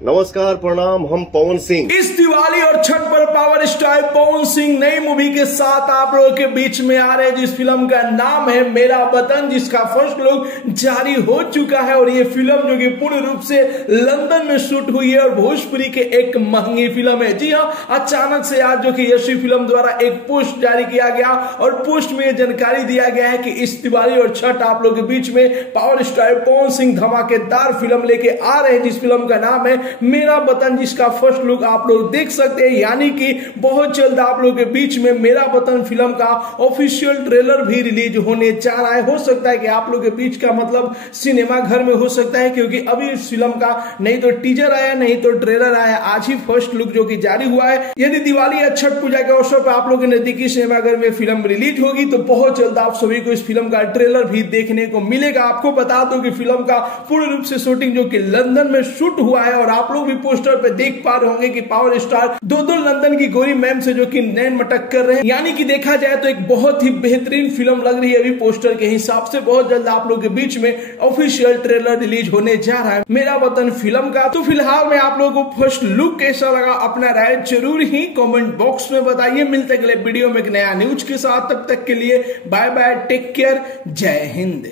नमस्कार, प्रणाम। हम पवन सिंह। इस दिवाली और छठ पर पावर स्टार पवन सिंह नई मूवी के साथ आप लोगों के बीच में आ रहे हैं, जिस फिल्म का नाम है मेरा वतन, जिसका फर्स्ट लुक जारी हो चुका है। और ये फिल्म जो कि पूर्ण रूप से लंदन में शूट हुई है और भोजपुरी के एक महंगी फिल्म है। जी हाँ, अचानक से आज जो कि यशी फिल्म द्वारा एक पोस्ट जारी किया गया और पोस्ट में जानकारी दिया गया है कि इस दिवाली और छठ आप लोगों के बीच में पावर स्टार पवन सिंह धमाकेदार फिल्म लेके आ रहे हैं, जिस फिल्म का नाम है मेरा वतन, जिसका फर्स्ट लुक आप लोग देख सकते हैं। यानी कि बहुत जल्द आप लोगों के बीच में मेरा वतन फिल्म का ऑफिशियल ट्रेलर भी रिलीज होने जा रहा है। हो सकता है कि आप लोगों के बीच का मतलब सिनेमा घर में हो सकता है, क्योंकि अभी इस फिल्म का नहीं तो टीजर आया नहीं तो ट्रेलर आया, आज ही फर्स्ट लुक जो कि जारी हुआ है। यदि दिवाली या छठ पूजा के अवसर पर आप लोग के नजदीकी सिनेमा घर में फिल्म रिलीज होगी तो बहुत जल्द आप सभी को इस फिल्म का ट्रेलर भी देखने को मिलेगा। आपको बता दूं कि फिल्म का पूर्ण रूप से शूटिंग जो कि लंदन में शूट हुआ है और आप लोग भी पोस्टर पे देख पा रहे होंगे कि पावर स्टार दो लंदन की गोरी मैम से जो कि नैन मटक कर रहे हैं। यानी कि देखा जाए तो एक बहुत ही बेहतरीन फिल्म लग रही है अभी पोस्टर के हिसाब से। बहुत जल्द आप लोग के बीच में ऑफिशियल ट्रेलर रिलीज होने जा रहा है मेरा वतन फिल्म का। तो फिलहाल में आप लोगों को फर्स्ट लुक कैसा लगा, अपना राय जरूर ही कमेंट बॉक्स में बताइए। मिलते अगले वीडियो में एक नया न्यूज के साथ, तब तक के लिए बाय बाय, टेक केयर, जय हिंद।